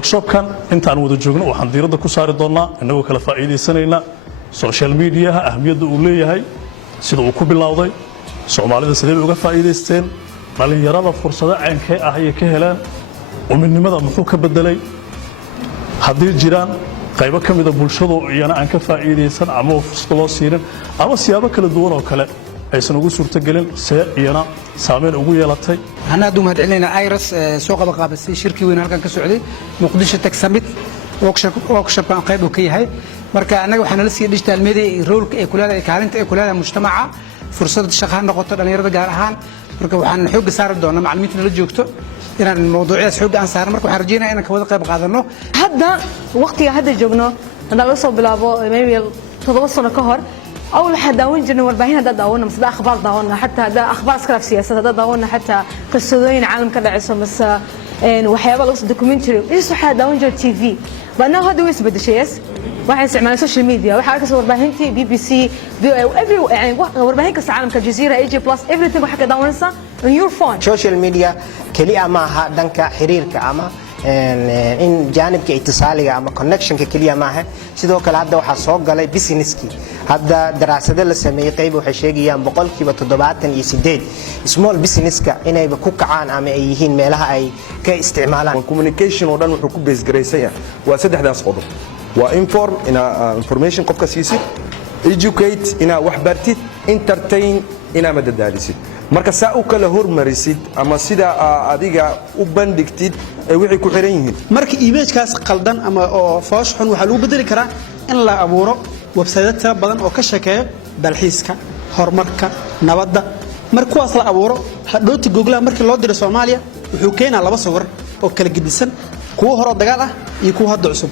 workshop kan intaan wada joogno waxaan diiradda ku saari doonaa inagoo kala faa'iideysanayna social media ahmiyadda uu leeyahay sida uu ku bilowday Soomaalida sidee uga faa'iideysteen dhalinyarada fursado caankay ah ay ka helaan ummadnimada muxuu ka bedelay haddii jiraan qaybo kamid ah bulshadu iyana aan ka faa'iideysan ama fursad loo siirin ama siyaabo kala duwan oo kale aysan ugu suurtagelin iyana saameyn ugu yeelatay أنا دوم هدعلنا أيرس سوق بقابس شركة وين هالكان كسعودي مقدشة تكسمت وكشب عن قيد وكي هاي مركا أنا وحنا لسه ديجيتال ميديا رول كلها كارنت كلها مجتمع فرصة الشغل نقطة أنا يرد جارهان مركا وحنا حوج صار دونا معلومات اللي جوكتو إن الموضوع حوج عن صار مركا حرجينا أنا كوذا قيد قادرنا هذا وقتي هذا جبنا أنا لسه بلعبه ميبي تدوسنا كهر أول حد داون جنوا والباهين هذا داونا بس ده أخبار داونا حتى ده أخبار سكرف سياسة هذا داونا حتى قصدين عالم كذا عصام بس وحياة لقص دوكيومنتري إيش واحد داون جل تي في بأنه هذا ويس بدي شيء واحد يستعمل السوشيال ميديا واحد كسر والباهين تي بي بي سي every يعني والباهين كسر عالم كالجزيرة AJ Plus everything واحد داون سا on your phone social media كليا معها دنك حرير كأما إن جانب كاتصالي أما connection ككليا معها سيدو كالعادة وحصوق على business كي هذا دراسة اللي سميه قيب وحشيجي يام بقول كي بتدبعات يسدد small business كا إنه بكوك عن أما أيهين مالها أي كاستعمالان communication ودان وحكوب بس جريسيا وسد حدا صعود وinform إن information قف كسيسي educate إن وحبرتي entertain إن مدد دارسي marka saa u kala hormarisid ama sida adiga u bandhigtid ay wixii ku xiran yihiin marka image kaas qaldan ama oo foosh xun waxa lagu bedeli karaa in la abuuro website badan oo ka shaqeeya dalxiiska horumarka nabadda marka kuwaas la abuuro hadhooti Google markii loo diro Soomaaliya wuxuu keenaa laba sawir oo kala gedisan kuwa hore dagaal ah iyo kuwa hadda cusub